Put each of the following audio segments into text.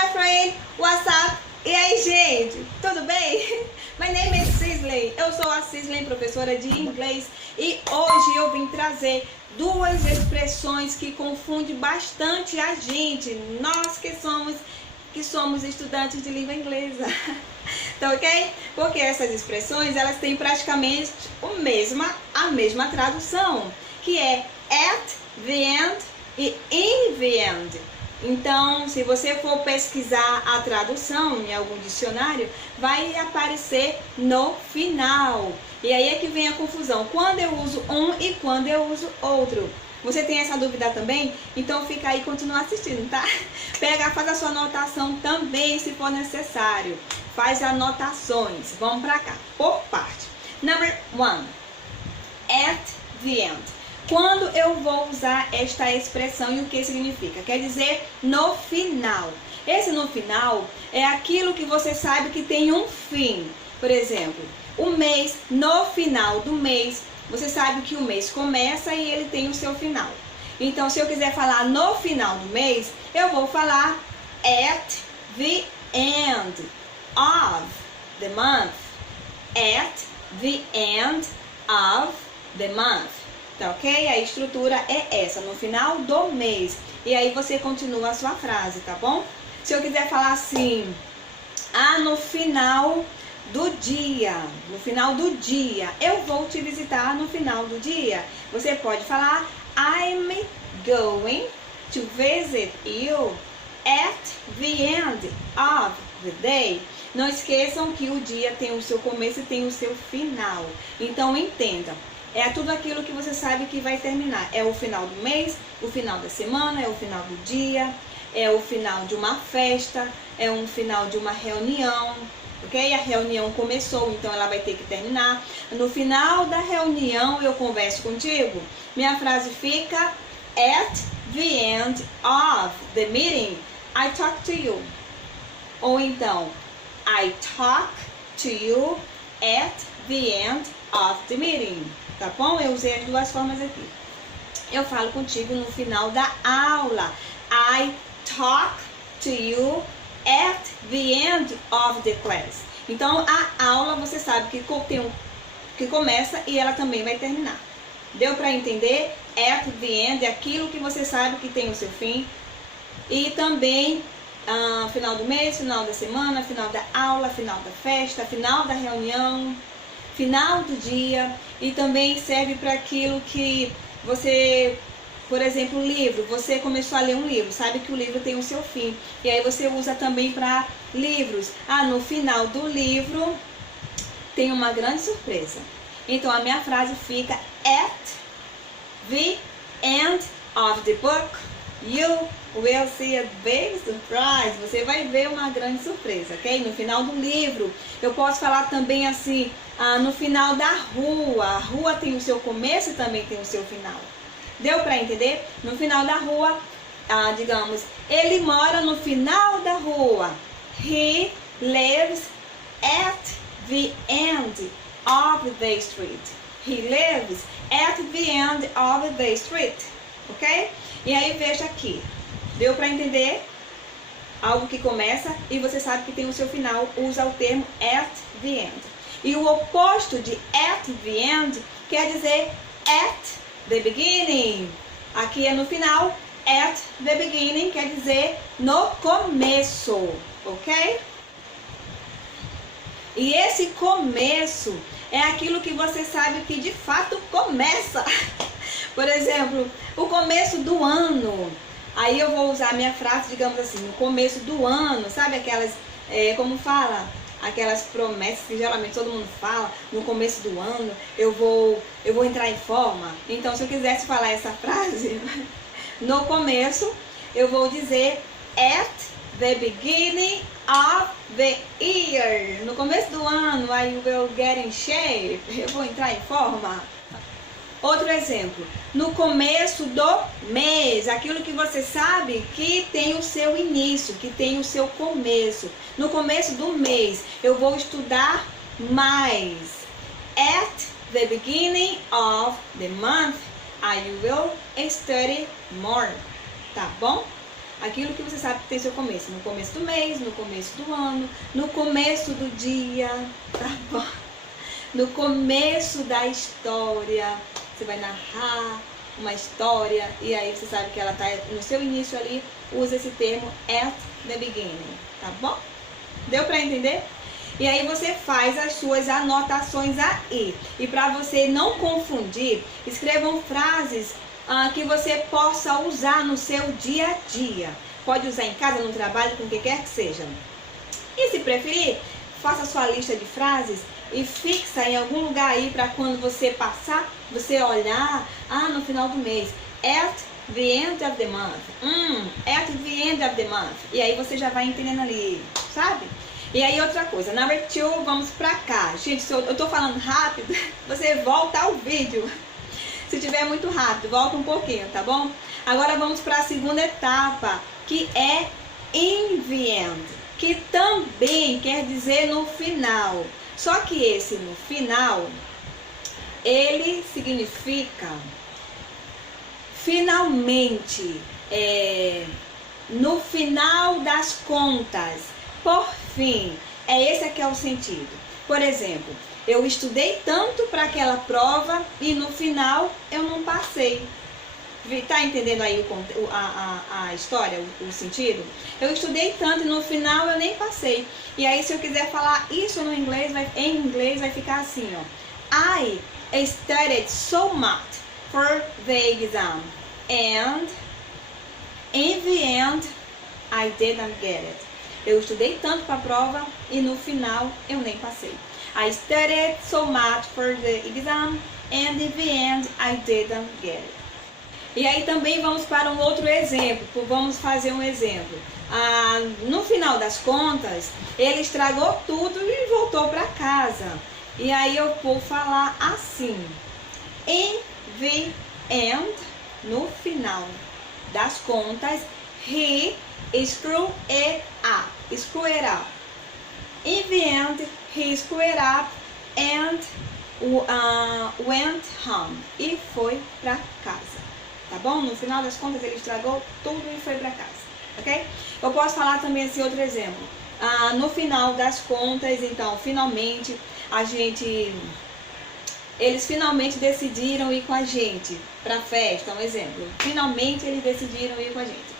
my friend, what's up? E aí, gente, tudo bem? My name is Cisley, eu sou a Cisley, professora de inglês, e hoje eu vim trazer duas expressões que confundem bastante a gente, nós que somos estudantes de língua inglesa. Tá ok? Porque essas expressões, elas têm praticamente a mesma tradução, que é at the end e in the end. Então, se você for pesquisar a tradução em algum dicionário, vai aparecer no final. E aí é que vem a confusão, quando eu uso um e quando eu uso outro. Você tem essa dúvida também? Então fica aí e continua assistindo, tá? Faz a sua anotação também, se for necessário. Faz anotações. Vamos pra cá, por parte. Number 1. At the end. Quando eu vou usar esta expressão e o que significa? Quer dizer no final. Esse no final é aquilo que você sabe que tem um fim. Por exemplo, o mês, no final do mês, você sabe que o mês começa e ele tem o seu final. Então, se eu quiser falar no final do mês, eu vou falar at the end of the month. At the end of the month. Tá ok? A estrutura é essa, no final do mês. E aí você continua a sua frase, tá bom? Se eu quiser falar assim, no final do dia, eu vou te visitar no final do dia. Você pode falar, I'm going to visit you at the end of the day. Não esqueçam que o dia tem o seu começo e tem o seu final. Então entenda. É tudo aquilo que você sabe que vai terminar. É o final do mês, o final da semana, é o final do dia, é o final de uma festa, é um final de uma reunião, ok? A reunião começou, então ela vai ter que terminar. No final da reunião eu converso contigo. Minha frase fica at the end of the meeting, I talk to you. Ou então, I talk to you at the end of the meeting. Tá bom? Eu usei as duas formas aqui. Eu falo contigo no final da aula. I talk to you at the end of the class. Então, a aula você sabe que começa e ela também vai terminar. Deu para entender? At the end é aquilo que você sabe que tem o seu fim. E também final do mês, final da semana, final da aula, final da festa, final da reunião, final do dia. E também serve para aquilo que você, por exemplo, livro, você começou a ler um livro, sabe que o livro tem o seu fim, e aí você usa também para livros. No final do livro tem uma grande surpresa. Então a minha frase fica at the end of the book you will see a big surprise. Você vai ver uma grande surpresa, ok? No final do livro. Eu posso falar também assim, no final da rua. A rua tem o seu começo e também tem o seu final. Deu para entender? No final da rua, digamos, ele mora no final da rua. He lives at the end of the street. He lives at the end of the street. Ok? E aí veja aqui. Deu para entender? Algo que começa e você sabe que tem o seu final, usa o termo at the end. E o oposto de at the end quer dizer at the beginning. Aqui é no final, at the beginning quer dizer no começo, ok? E esse começo é aquilo que você sabe que de fato começa. Por exemplo, o começo do ano. Aí eu vou usar a minha frase, digamos assim, no começo do ano, sabe aquelas, como fala? Aquelas promessas que geralmente todo mundo fala, no começo do ano, eu vou entrar em forma. Então, se eu quisesse falar essa frase, no começo, eu vou dizer at the beginning of the year. No começo do ano, I will get in shape. Eu vou entrar em forma. Outro exemplo, no começo do mês, aquilo que você sabe que tem o seu início, que tem o seu começo. No começo do mês, eu vou estudar mais. At the beginning of the month, I will study more. Tá bom? Aquilo que você sabe que tem seu começo. No começo do mês, no começo do ano, no começo do dia, tá bom? No começo da história. Você vai narrar uma história e aí você sabe que ela está no seu início ali. Usa esse termo at the beginning, tá bom? Deu para entender? E aí você faz as suas anotações aí. E para você não confundir, escrevam frases que você possa usar no seu dia a dia. Pode usar em casa, no trabalho, com o que quer que seja. E se preferir, faça sua lista de frases e fixa em algum lugar aí para quando você passar, você olhar, no final do mês, at the end of the month, at the end of the month. E aí você já vai entendendo ali, sabe? E aí outra coisa, number 2, vamos pra cá. Gente, se eu tô falando rápido, você volta ao vídeo. Se tiver muito rápido, volta um pouquinho, tá bom? Agora vamos para a segunda etapa, que é in the end, que também quer dizer no final. Só que esse no final, ele significa finalmente, no final das contas, por fim. Esse aqui é o sentido. Por exemplo, eu estudei tanto para aquela prova e no final eu não passei. Tá entendendo aí a história, o sentido? Eu estudei tanto e no final eu nem passei. E aí se eu quiser falar isso no inglês, em inglês vai ficar assim, ó. I studied so much for the exam and in the end I didn't get it. Eu estudei tanto para a prova e no final eu nem passei. I studied so much for the exam and in the end I didn't get it. E aí também vamos para um outro exemplo. Vamos fazer um exemplo. No final das contas, ele estragou tudo e voltou para casa. E aí eu vou falar assim. In the end, no final das contas, he screwed it up. Screwed up. In the end, he screwed up and went home. E foi para casa. Tá bom? No final das contas, ele estragou tudo e foi para casa. Ok? Eu posso falar também esse outro exemplo. No final das contas, então, finalmente, eles finalmente decidiram ir com a gente pra festa, um exemplo. Finalmente, eles decidiram ir com a gente.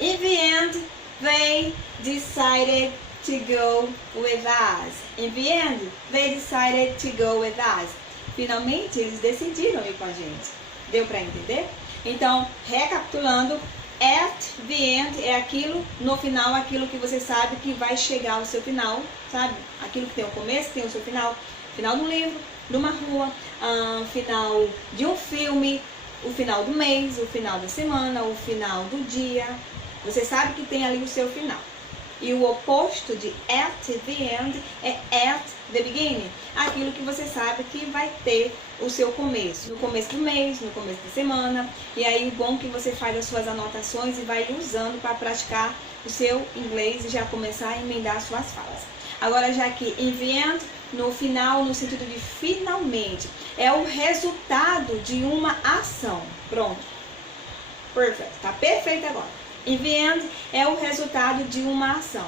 In the end, they decided to go with us. In the end, they decided to go with us. Finalmente, eles decidiram ir com a gente. Deu pra entender? Então, recapitulando, at the end é aquilo, no final, aquilo que você sabe que vai chegar ao seu final, sabe? Aquilo que tem o começo, tem o seu final. Final de um livro, de uma rua, final de um filme, o final do mês, o final da semana, o final do dia. Você sabe que tem ali o seu final. E o oposto de at the end é at the beginning. Aquilo que você sabe que vai ter o seu começo. No começo do mês, no começo da semana. E aí o bom é que você faz as suas anotações e vai usando para praticar o seu inglês e já começar a emendar as suas falas. Agora já que in the end, no final, no sentido de finalmente, é o resultado de uma ação. Pronto. Perfeito. Tá perfeito agora. In the end é o resultado de uma ação.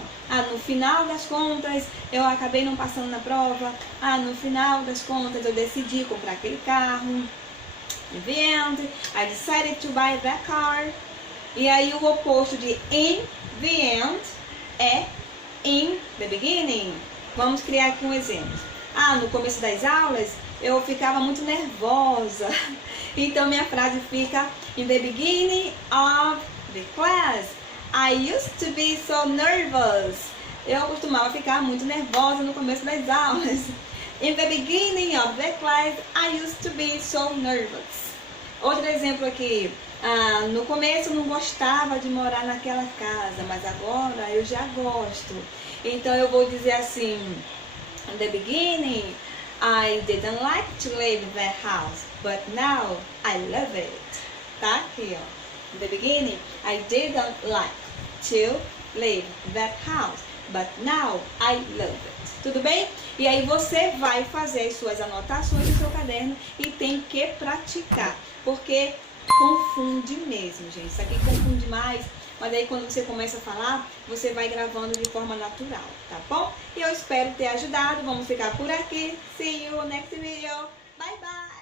No final das contas, eu acabei não passando na prova. No final das contas, eu decidi comprar aquele carro. In the end, I decided to buy that car. E aí o oposto de in the end é in the beginning. Vamos criar aqui um exemplo. No começo das aulas, eu ficava muito nervosa. Então minha frase fica in the beginning of the class, I used to be so nervous. Eu costumava ficar muito nervosa no começo das aulas. In the beginning of the class, I used to be so nervous. Outro exemplo aqui. No começo eu não gostava de morar naquela casa, mas agora eu já gosto. Então eu vou dizer assim. In the beginning, I didn't like to live in that house, but now I love it. Tá aqui, ó. In the beginning, I didn't like to live in that house, but now I love it. Tudo bem? E aí você vai fazer as suas anotações no seu caderno e tem que praticar, porque confunde mesmo, gente. Isso aqui confunde mais. mas aí quando você começa a falar, você vai gravando de forma natural, tá bom? E eu espero ter ajudado. Vamos ficar por aqui. See you next video. Bye, bye!